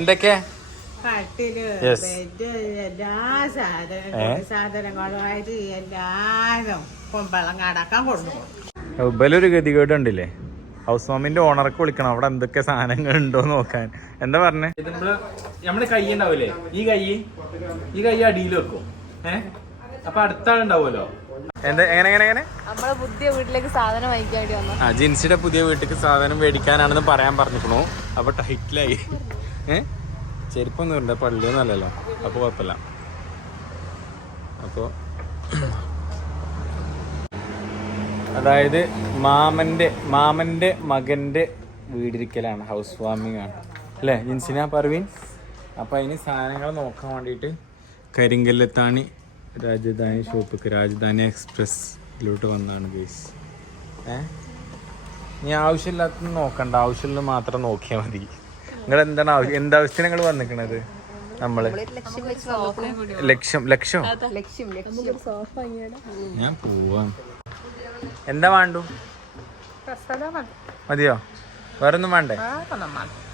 എന്തൊക്കെ? കട്ടിൽ. ബെഡ് എല്ലാ? സാധനങ്ങളുമായിട്ട് കൊമ്പളം കടക്കാൻ ഗതികേട് ഉണ്ടില്ലേ ഹൗസ് വാമിന്റെ ഓണർക്ക് വിളിക്കണം. അവിടെ എന്തൊക്കെ സാധനങ്ങൾ ഉണ്ടോ നോക്കാൻ. എന്താ പറഞ്ഞേ? നമ്മൾ നമ്മുടെ കൈ ഉണ്ടാവൂലേ? ഈ കൈ ഈ കൈ അടിയിൽ വെക്കും. ഏഹ് അപ്പൊ അടുത്താളുണ്ടാവുമല്ലോ എന്താ എങ്ങനെ എങ്ങനെ എങ്ങനെ? നമ്മളെ പുതിയ വീട്ടിലേക്ക് സാധനം വാങ്ങിക്കാൻ വേണ്ടി വന്നു ജിൻസിയുടെ പുതിയ വീട്ടിലേക്ക് സാധനം മേടിക്കാനാണെന്ന് പറയാൻ പറഞ്ഞിരിക്കണു അപ്പൊ ടൈറ്റിലായി. ഏ? ചെരുപ്പൊന്നും ഉണ്ട് പള്ളിയൊന്നും അല്ലല്ലോ. അപ്പൊ കുഴപ്പമില്ല. അപ്പോ അതായത് മാമന്റെ മാമന്റെ മകന്റെ വീടിരിക്കലാണ് ഹൗസ് വാമിംഗ് ആണ്. അല്ലേ ജിൻസിന പർവീൻ? അപ്പൊ അതിന് സാധനങ്ങൾ നോക്കാൻ വേണ്ടിയിട്ട് കരിങ്കല്ലെത്താണി രാജധാനി ഷോപ്പിക്ക് രാജധാനി എക്സ്പ്രസ്സിലോട്ട് വന്നാണ് ഗേസ് ഏ? നീ ആവശ്യമില്ലാത്ത നോക്കണ്ട ആവശ്യമുള്ളത് മാത്രം നോക്കിയാൽ മതി. നിങ്ങൾ എന്താണ് ആവശ്യം എന്താവശ്യത്തിന് നിങ്ങൾ വന്നിക്കണത്? നമ്മൾ. ലക്ഷ്യം ലക്ഷ്യം. ഞാൻ പോവാ. എന്താ വേണ്ടു മതിയോ? വേറൊന്നും വേണ്ടേ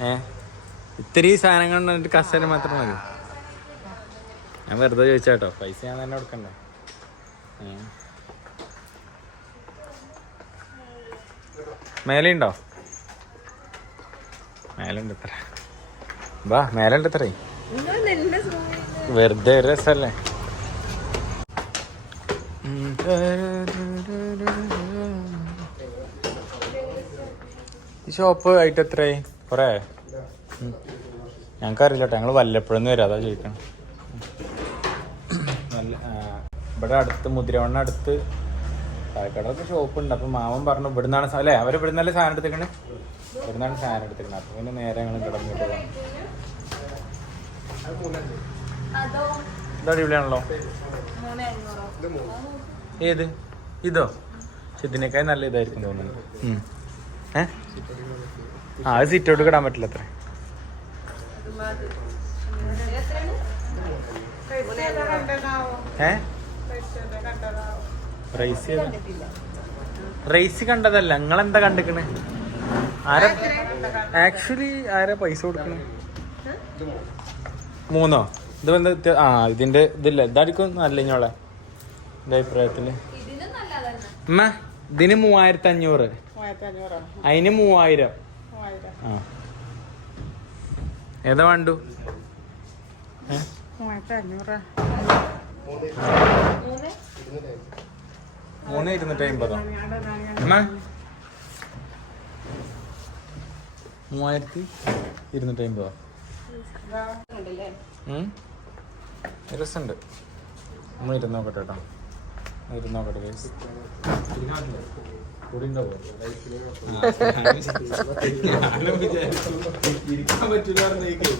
ഏ? ഇത്തിരി സാധനങ്ങൾ കസേര മാത്രം മതി. ഞാൻ വെറുതെ ചോദിച്ചാട്ടോ പൈസ ഞാൻ തന്നെ കൊടുക്കണ്ടേ? മേലുണ്ടോ മേലെയുണ്ടോ? മേലുണ്ട് എത്ര വാ മേലുണ്ട് എത്ര വെറുതെ ഒരു രസല്ലേ? ഷോപ്പ് ആയിട്ട് എത്രയായി? കൊറേ? ഞങ്ങൾക്ക് അറിയില്ല കേട്ടോ ഞങ്ങൾ വല്ലപ്പോഴൊന്നും വരാം അതാ ചോദിക്കണം. നല്ല ഇവിടെ അടുത്ത് മുതിരവണ്ണ അടുത്ത് പാലക്കാടൊക്കെ ഷോപ്പ് ഉണ്ട് അപ്പൊ മാമൻ പറഞ്ഞു ഇവിടുന്നാണ് അല്ലെ അവർ ഇവിടുന്നല്ലേ സാധനം എടുത്തേക്കണേ? ഇവിടുന്നാണ് സാധനം എടുത്തേക്കണേ. അപ്പൊ പിന്നെ നേരെ ഞങ്ങൾ കിടന്നിട്ട് പോകാം ഇത് അടിപൊളിയാണല്ലോ. ഏത്? ഇതോ? ഇതിനേക്കാൾ നല്ല ഇതായിരിക്കും തോന്നുന്നു. ഏ? ആ അത് സിറ്റോട്ട് കിടാൻ പറ്റില്ല അത്ര. ഏ? റൈസ് റൈസ് കണ്ടതല്ല. നിങ്ങൾ എന്താ കണ്ടിക്കണ്? ആരാ? ആക്ച്വലി ആരാ പൈസ കൊടുക്കണേ? മൂന്നോ? ഇത് എന്താ ആ ഇതിന്റെ ഇതില്ല. ഇതായിരിക്കും നല്ല ഇഞ്ഞോളെ എന്റെ അഭിപ്രായത്തിൽ അമ്മ ഇതിന് മൂവായിരത്തി അഞ്ഞൂറ് അതിന് മൂവായിരം. ആ. ഏതാ വേണ്ടു? മൂന്ന്? ഇരുന്നൂറ്റി അമ്പതോ അമ്മ മൂവായിരത്തി ഇരുന്നൂറ്റി അമ്പതോ? രസമുണ്ട്. നമ്മൾ ഇരുന്ന് നോക്കട്ടെ കേട്ടോ. ഇരുന്ന് നോക്കട്ടെ വിചാരിച്ചു ഇരിക്കാൻ പറ്റില്ല പറഞ്ഞേക്ക്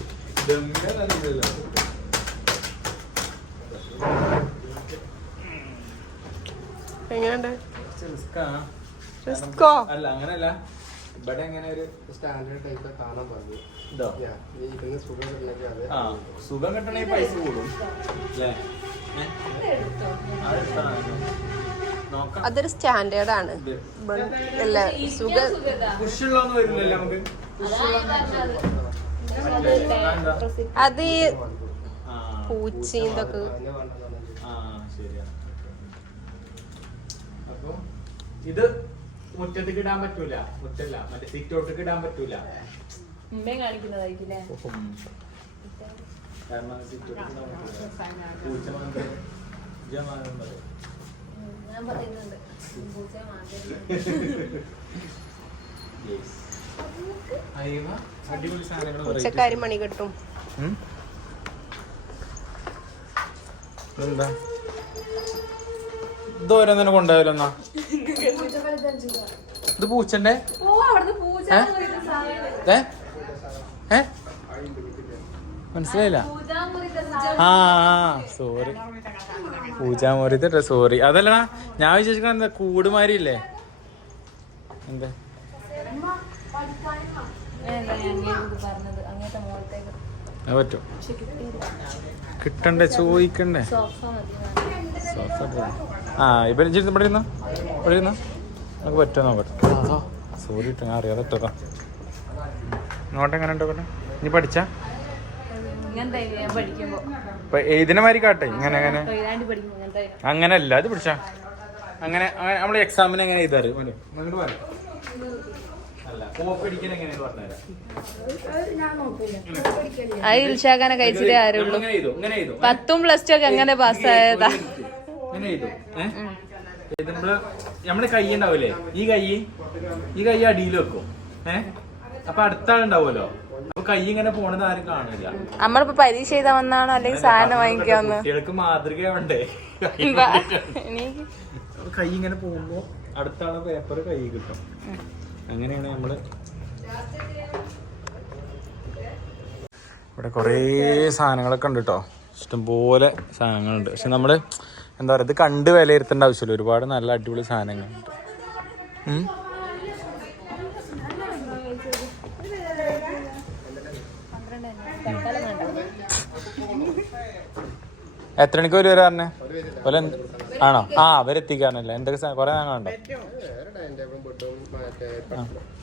എങ്ങനെയുണ്ട് അല്ല അങ്ങനല്ല ഇവിടെ എങ്ങനെ ഒരു സ്റ്റാൻഡേർഡ് ടൈപ്പ് കാണാൻ പറഞ്ഞു. ഇതോ? സുഖം കിട്ടണമെങ്കിൽ അത് ആ സുഖം കിട്ടണമെങ്കിൽ പൈസ കൂടും. അല്ലേ? അതൊരു സ്റ്റാൻഡേർഡ് ആണ്. അല്ല? സുഖ? അത് ഇതൊക്കെ. ശരിയാണ്. ഇത് മുറ്റത്തേക്ക് ഇടാൻ പറ്റൂല. മുറ്റല്ല മറ്റേ സീറ്റോട്ടേക്ക് ഇടാൻ പറ്റൂല. കാണിക്കുന്നതായിരിക്കില്ലേ ഉം. കാരണം സിറ്റോട്ടേക്ക് ഇടാൻ പറ്റൂല. പൂച്ച മാത്രം ജമാകുന്നത്. ഞാൻ പറയുന്നുണ്ട്. Yes. അയ്യോ, അടിപൊളി മണി കിട്ടും. കൊണ്ടുപോയാലോ എന്നാ? ഇത് പൂച്ചന്റെ ഏ? മനസ്സിലായില്ല? ആ സോറി പൂജാമുറിത്തെ സോറി അതല്ലടാ ഞാൻ വിചാരിക്കണ എന്താ കൂടുമാരില്ലേ എന്താ? പറ്റും. കിട്ടണ്ടേ? ചോദിക്കണ്ടേ? സോഫ. ആ ഇപ്പൊ ഇരുന്ന് ഇവിടെ ഇരുന്നോ ഇവിടെ ഇരുന്നോ നമുക്ക് പറ്റുമോ നോക്കട്ടെ സോറി ഇട്ടോ ഞാൻ അറിയാതെ ഇട്ടതാ. എങ്ങനെ നീ പഠിച്ചാ? മാതിരി കാട്ടെ ഇങ്ങനെ അങ്ങനെ അങ്ങനല്ല അത് പിടിച്ച. അങ്ങനെ അങ്ങനെ നമ്മൾ എക്സാമിന് എങ്ങനെ എഴുതാറ്? അങ്ങോട്ട്. അത് ഇൽഷാഖാനെ കഴിച്ചിട്ടേ ആരുള്ളൂ. എഴുതും. പത്തും പ്ലസ് ടു ഒക്കെ അങ്ങനെ പാസ്സായതാ? ഇങ്ങനെ നമ്മുടെ ഏ? കൈ ഉണ്ടാവില്ലേ ഈ കൈ ഈ കൈ അടിയിൽ വെക്കും. ഏഹ് അപ്പൊ അടുത്ത ആളുണ്ടാവുമല്ലോ അപ്പൊ കൈ ഇങ്ങനെ പോണത് ആരും കാണില്ല നമ്മളിപ്പോ പരീക്ഷ ചെയ്താ വന്നാണോ? അല്ലെങ്കിൽ സാധനം വാങ്ങിക്കാന്ന് കുട്ടികൾക്ക് മാതൃക വേണ്ടേ കൈ ഇങ്ങനെ പോകുമ്പോ അടുത്ത ആളെ പേപ്പർ കൈ കിട്ടും. അങ്ങനെയാണ് നമ്മൾ ഇവിടെ കുറേ സാധനങ്ങളൊക്കെ ഉണ്ട് കേട്ടോ ഇഷ്ടംപോലെ സാധനങ്ങളുണ്ട്. പക്ഷെ നമ്മൾ എന്താ പറയുക ഇത് കണ്ട് വിലയിരുത്തേണ്ട ആവശ്യമില്ല. ഒരുപാട് നല്ല അടിപൊളി സാധനങ്ങളുണ്ട്. എത്ര മണിക്ക് ഒരു വരാറിന് പോലെ ആണോ? ആ അവരെത്തിക്കാറില്ല എന്തൊക്കെ കൊറേ സാധനങ്ങളുണ്ടോ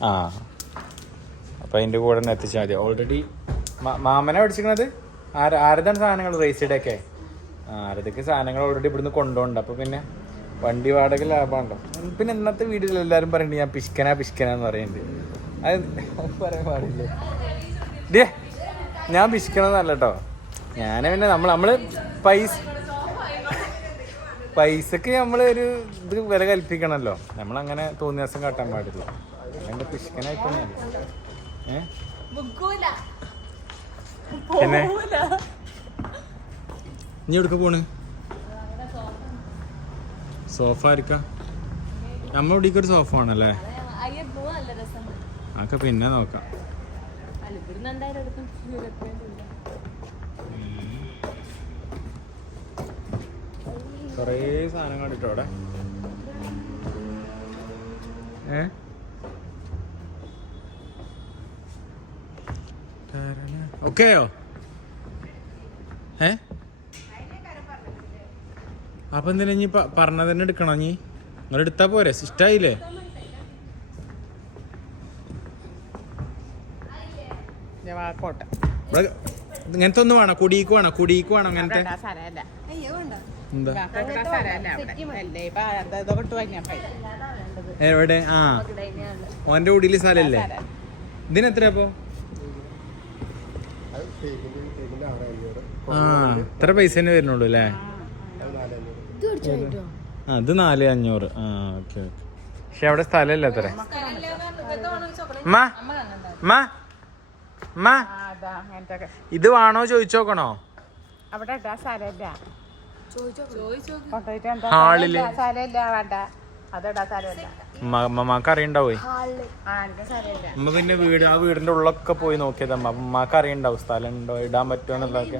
ആ അപ്പൊ അതിന്റെ കൂടെ തന്നെ എത്തിച്ചാൽ മതി. ഓൾറെഡി മാമനെ പഠിച്ചിരിക്കണത്? ആര് ആരതാണ് സാധനങ്ങൾ റേസിയുടെ ഒക്കെ ആരതൊക്കെ സാധനങ്ങൾ ഓൾറെഡി ഇവിടുന്ന് കൊണ്ടുപോകണ്ട അപ്പൊ പിന്നെ വണ്ടി വാടക ലാഭമുണ്ടോ പിന്നെ ഇന്നത്തെ വീഡിയോയിൽ എല്ലാവരും പറയുന്നുണ്ട് ഞാൻ പിഷ്കനാ പിഷ്കനാന്ന് പറയുന്നുണ്ട് അത് പറയാൻ പാടില്ല. ഡേ ഞാൻ പിഷ്കണമെന്നല്ല കേട്ടോ ഞാൻ പിന്നെ നമ്മൾ നമ്മൾ പൈസ പൈസക്ക് നമ്മൾ ഒരു ഇത് വില കൽപ്പിക്കണമല്ലോ നമ്മൾ അങ്ങനെ തോന്നിയ ദിവസം കാട്ടാൻ പാടില്ല എന്റെ പിശുക്കനായിട്ടൊന്നും ഏഹ് പിന്നെ? നീ എവിടുക്ക പോണ്? സോഫ ആയിരിക്കാം നമ്മൾ ഇവിടേക്ക് ഒരു സോഫ ആണല്ലേ അതൊക്കെ പിന്നെ നോക്കാം. കൊറേ സാധനം ഇട്ടോ അവിടെ? ഏ? ഓക്കെയോ ഏ അപ്പൊ എന്തിനാ ഇനി പറഞ്ഞത് തന്നെ എടുക്കണോ നീ? നിങ്ങൾ എടുത്താ പോരെ. ഇഷ്ടായില്ലേ? ഇങ്ങനത്തെ ഒന്ന് വേണോ? കുടിക്ക് വേണോ? കുടിക്ക് വേണോ അങ്ങനത്തെ വാങ്ങിയാ എവിടെ? ആ. ഓന്റെ കുടിയിൽ സ്ഥലല്ലേ ഇതിന് എത്ര അപ്പൊ ആ എത്ര പൈസ തന്നെ വരുന്നുള്ളൂ അല്ലേ? ഇത് നാല് അഞ്ഞൂറ്. ആ ഓക്കെ ഓക്കെ. പക്ഷെ അവിടെ സ്ഥലമല്ല അത്ര. അതാ. ഇത് വേണോ ചോദിച്ചോക്കണോ അവിടെ സ്ഥലമില്ല. ഹാളിൽ. അമ്മമാക്ക് അറിയണ്ടാവേ? അമ്മ പിന്നെ വീട് ആ വീടിന്റെ ഉള്ളൊക്കെ പോയി നോക്കിയത് അമ്മ അമ്മമാക്ക് അറിയണ്ടാവും? സ്ഥലം ഉണ്ടോ ഇടാൻ പറ്റുമോ എന്നുള്ളതൊക്കെ.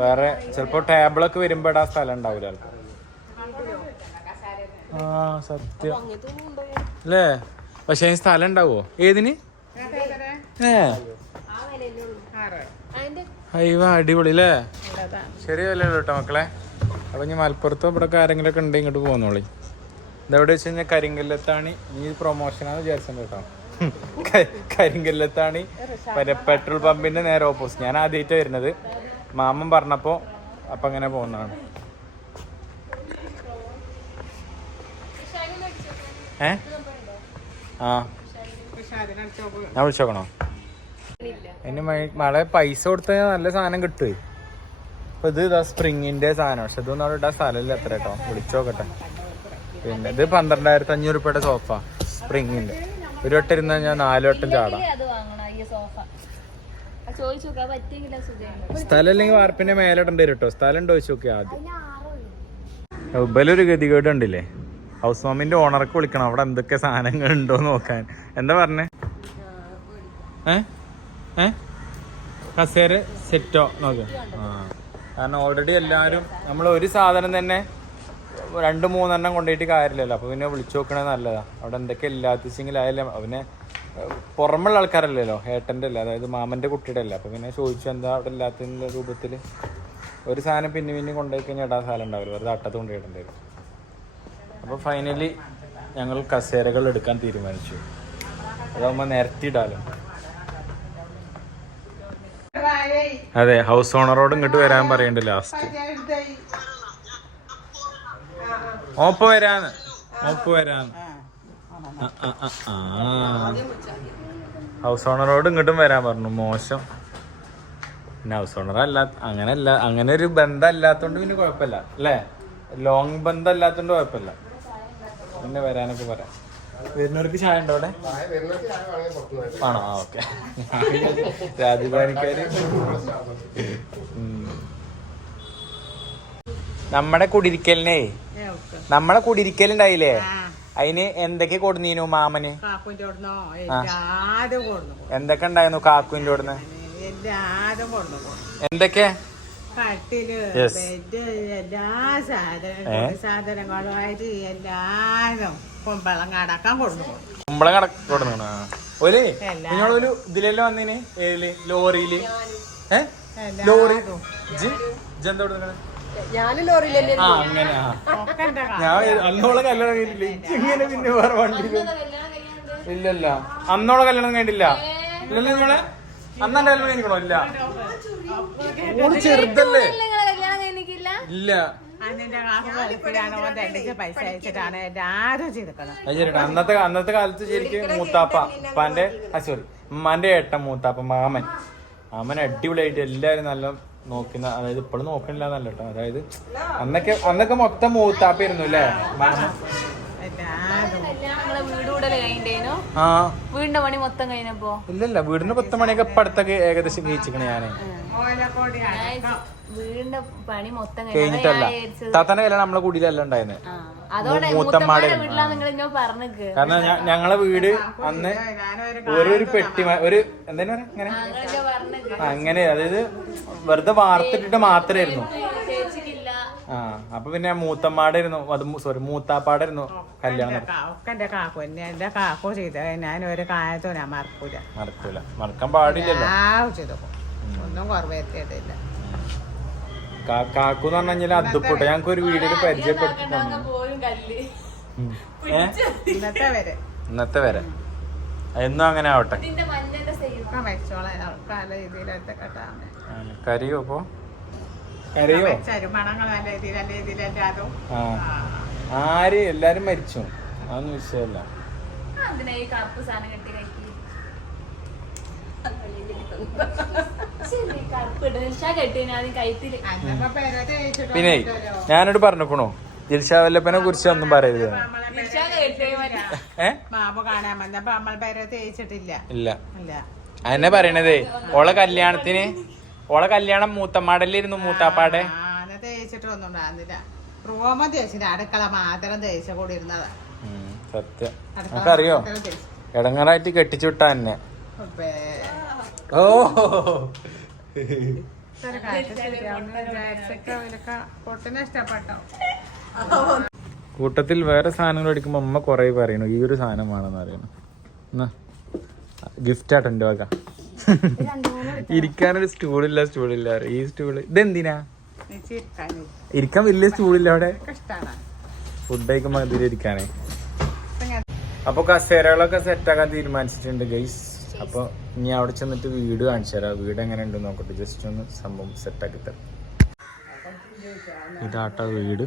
വേറെ ചിലപ്പോ ടേബിളൊക്കെ വരുമ്പോ ഇടാൻ സ്ഥലം ഉണ്ടാവില്ല ആൾക്ക്. ആ സത്യം. അല്ലേ? പക്ഷെ അതിന് സ്ഥലം ഉണ്ടാവോ ഏതിന്? ഏ. അയ്യോ അടിപൊളി അല്ലേ. ശരിയല്ലേ കേട്ടോ മക്കളെ. അപ്പൊ ഇനി മലപ്പുറത്തോ ഇവിടെ ആരെങ്കിലും ഒക്കെ ഉണ്ട് ഇങ്ങോട്ട് പോന്നോളി. ഇതെവിടെ വെച്ച് കഴിഞ്ഞാൽ കരിങ്കല്ലത്താണ്. ഈ പ്രൊമോഷനാന്ന് വിചാരിച്ചത് കേട്ടോ. കരിങ്കല്ലത്താണി. കരിങ്കല്ലത്താണ് പെട്രോൾ പമ്പിന്റെ നേരെ ഓപ്പോസിറ്റ് ഞാൻ ആദ്യമായിട്ട് വരുന്നത്. മാമൻ പറഞ്ഞപ്പോ അപ്പൊ അങ്ങനെ പോകുന്നതാണ്. ഏ? ആ. ഞാൻ വിളിച്ചോക്കണോ? അതിന് മഴ പൈസ കൊടുത്താൽ നല്ല സാധനം കിട്ടുവേ. അപ്പൊ ഇത് ഇതാ സ്പ്രിങ്ങിന്റെ സാധനം. പക്ഷെ ഇതൊന്നും അവിടെ ഇടാൻ സ്ഥലമില്ല എത്ര കേട്ടോ. വിളിച്ചോക്കട്ടെ. പിന്നെ ഇത് പന്ത്രണ്ടായിരത്തി അഞ്ഞൂറ് രൂപയുടെ സോഫ സ്പ്രിങ്ങിന്റെ. ഒരു വട്ടം ഇരുന്ന ഞാൻ നാല് വട്ടം ചാടാം. സ്ഥലം അല്ലെങ്കിൽ വാർപ്പിന്റെ മേലെ ഇടേണ്ടി വരും കേട്ടോ. സ്ഥലം ഉണ്ടോ ചോദിച്ചു നോക്കിയാ ആദ്യം. ഉബലൊരു ഗതികേട് ഉണ്ടില്ലേ ഹൗസ് വാമിന്റെ ഓണർക്ക് വിളിക്കണം. അവിടെ എന്തൊക്കെ സാധനങ്ങൾ ഉണ്ടോ നോക്കാൻ. എന്താ പറഞ്ഞേ? കസേര സെറ്റോ നോക്കാം. ആ. കാരണം ഓൾറെഡി എല്ലാരും നമ്മൾ ഒരു സാധനം തന്നെ രണ്ട് മൂന്നെണ്ണം കൊണ്ടുപോയിട്ട് കാര്യമില്ലല്ലോ. അപ്പൊ പിന്നെ വിളിച്ചു നോക്കണേ നല്ലതാ. അവിടെ എന്തൊക്കെ ഇല്ലാത്തിച്ചെങ്കിൽ ആയാലും അവനെ പുറമുള്ള ആൾക്കാരല്ലല്ലോ. ഏട്ടന്റെ അല്ല? അതായത് മാമന്റെ കുട്ടിയുടെ അല്ല? അപ്പൊ പിന്നെ ചോദിച്ചു എന്താ അവിടെ ഇല്ലാത്ത രൂപത്തിൽ ഒരു സാധനം പിന്നെ പിന്നെ കൊണ്ടുപോയി കഴിഞ്ഞാൽ ഇടാൻ സ്ഥലം ഉണ്ടാവില്ല. വെറുതെ അട്ടത്ത് കൊണ്ടുപോയിട്ടുണ്ടായിരുന്നു അപ്പോൾ ഫൈനലി ഞങ്ങൾ കസേരകൾ എടുക്കാൻ തീരുമാനിച്ചു. അതാകുമ്പോൾ ഇടാലോ. അതെ ഹൗസ് ഓണറോട് ഇങ്ങോട്ട് വരാൻ പറയണ്ട ലാസ്റ്റ് ഓപ്പ് വരാന്ന്. ഓപ്പ് വരാന്ന്. ഹൗസ് ഓണറോട് ഇങ്ങോട്ടും വരാൻ പറഞ്ഞു. മോശം. പിന്നെ ഹൗസ് ഓണർ അല്ല അങ്ങനെയല്ല അങ്ങനെ ഒരു ബന്ധം അല്ലാത്തോണ്ട് പിന്നെ കുഴപ്പമില്ല അല്ലേ? ലോങ് ബന്ധം അല്ലാത്തോണ്ട് കുഴപ്പമില്ല. പിന്നെ വരാനൊക്കെ പറയാം. വരുന്നവർക്ക് ചായ ഉണ്ടോ അവിടെ. ആണോ? ആ ഓക്കെ. രാജധാനിക്കാര്. നമ്മുടെ കുടിരിക്കലിനെ. നമ്മളെ കുടിരിക്കലുണ്ടായില്ലേ? അതിന് എന്തൊക്കെ കൊടുന്നീനു മാമന്? എന്തൊക്കെ ഉണ്ടായിരുന്നു കാക്കുവിന്റെ അവിടുന്ന്? എന്തൊക്കെ? കട്ടിൽ ബെഡ് എല്ലാ സാധനങ്ങളും സാധനങ്ങളുമായിട്ട് എല്ലാരും കുമ്പളം കടക്കാൻ കൊടുന്നു കുമ്പളം കട കൊടുന്നു ഒരു. നിങ്ങളൊരു ഇതിലെല്ലാം വന്നിന്? ഏതിൽ? ലോറിയിൽ? ഏ? ലോറി? ഞാനും ലോറിയിൽ ആ അങ്ങനെ ഞാൻ അന്നോളെ കല്യാണം കഴിഞ്ഞില്ല ഇജ്ജ് ഇങ്ങനെ പിന്നെ വേറെ വണ്ടി ഇല്ലല്ല. അന്നോളെ കല്യാണം കഴിഞ്ഞില്ല ഇല്ലല്ലോ നിങ്ങളെ അന്നെ കല്യാണം ഇല്ല. ഓൾ ചെറുതല്ലേ? ഇല്ല. അന്നത്തെ അന്നത്തെ കാലത്ത് ശരിക്കും മൂത്താപ്പ ഉപ്പാന്റെ സോറി ഉമ്മാന്റെ ഏട്ടൻ മൂത്താപ്പ മാമൻ. മാമൻ അടിപൊളിയായിട്ട് എല്ലാരും നല്ല നോക്കുന്ന അതായത് ഇപ്പോഴും നോക്കണില്ല എന്നല്ല കേട്ടോ. അതായത് അന്നൊക്കെ അന്നൊക്കെ മൊത്തം മൂത്താപ്പായിരുന്നു അല്ലേ മാമൻ എല്ലാരും കല്യാണം നിങ്ങളെ വീട് കൂടൽ കഴിഞ്ഞേനു ആ. വീടിന്റെ പണി മൊത്തം കഴിഞ്ഞപ്പോ? ഇല്ലല്ല വീടിന്റെ പത്ത് മണിയൊക്കെ ഇപ്പൊ അടുത്തൊക്കെ ഏകദേശം കഴിച്ചിക്കണേ ഞാൻ. വീടിന്റെ പണി മൊത്തം കഴിഞ്ഞിട്ടല്ല. കഴിഞ്ഞു താത്തന്റെ കല്യാണം നമ്മളെ കുടിയിലല്ല ഉണ്ടായിരുന്നെ. മൂത്തമ്മാടെ കാരണം ഞങ്ങളെ വീട് അന്ന് ഒരു പെട്ടി ഒരു എന്തായാലും പറഞ്ഞിക്ക് അങ്ങനെ അതായത് വെറുതെ വാർത്തിട്ടിട്ട് മാത്രമായിരുന്നു ആ അപ്പൊ പിന്നെ മൂത്തമ്മാടായിരുന്നു. അത് സോറി മൂത്താപ്പാടായിരുന്നു കല്യാണം ഒക്കെ എന്റെ കാക്കു എന്നെ എന്റെ കാക്കു ചെയ്ത. ഞാൻ ഒരു കാലത്തോ ഞാൻ മറക്കൂല. മറക്കൂല. മറക്കാൻ പാടില്ലല്ലോ. ആ ചെയ്തു. ഒന്നും കുറവേറ്റിയതില്ല കാ- കാക്കു എന്ന് പറഞ്ഞു കഴിഞ്ഞാൽ അതുപൂട്ട. ഞങ്ങൾക്ക് ഒരു വീഡിയോയിൽ പരിചയപ്പെട്ടു തന്നു. ഇന്നത്തെ വരെ. ഇന്നത്തെ വരെ. എന്നും അങ്ങനെ ആവട്ടെ. കരയോ അപ്പൊ കരയോ? ആര്? എല്ലാരും മരിച്ചു. അതൊന്നും വിഷയമല്ല. പിന്നെ ഞാനോട് പറഞ്ഞോ ദിൽഷാ വല്ലപ്പനെ കുറിച്ച് ഒന്നും പറയരുത്. ഇല്ല. അതന്നെ പറയണതേ. ഓളെ കല്യാണത്തിന് ഓളെ കല്യാണം മൂത്തമ്മാടല്ലിരുന്നു മൂത്താപ്പാടെ. ആ, അന്ന് തേച്ചിട്ടൊന്നും ഉണ്ടാകുന്നില്ല റൂമ തേച്ചിട്ട് അടുക്കള മാത്രം തേച്ച കൂടി ഇരുന്നതാ സത്യം. നമുക്കറിയോ ഇടങ്ങറായിട്ട് കെട്ടിച്ചു വിട്ടാ എന്നെ. ഓ കൂട്ടത്തിൽ വേറെ സാധനങ്ങൾ എടുക്കുമ്പോ അമ്മ കൊറേ പറയണു ഈ ഒരു സാധനം വേണമെന്ന് അറിയണം ഗിഫ്റ്റ് ആട്ടോ എന്റെ വക. ഇരിക്കാനൊരു സ്റ്റൂളില്ല സ്റ്റൂളില്ല ഈ സ്റ്റൂൾ ഇതെന്തിനാ? ഇരിക്കാൻ വലിയ സ്റ്റൂളില്ല അവിടെ? ഫുഡ് കഴിക്കുമ്പോ അതിൽ ഇരിക്കാനേ. അപ്പൊ കസേരകളൊക്കെ സെറ്റാക്കാൻ തീരുമാനിച്ചിട്ടുണ്ട് ഗൈസ് അപ്പൊ ഇനി അവിടെ ചെന്നിട്ട് വീട് കാണിച്ചു തരാം. വീട് എങ്ങനെ ഉണ്ട് നോക്കട്ടെ. ജസ്റ്റ് ഒന്ന് സംഭവം സെറ്റാക്കി തരാം. ഇതാട്ട വീട്.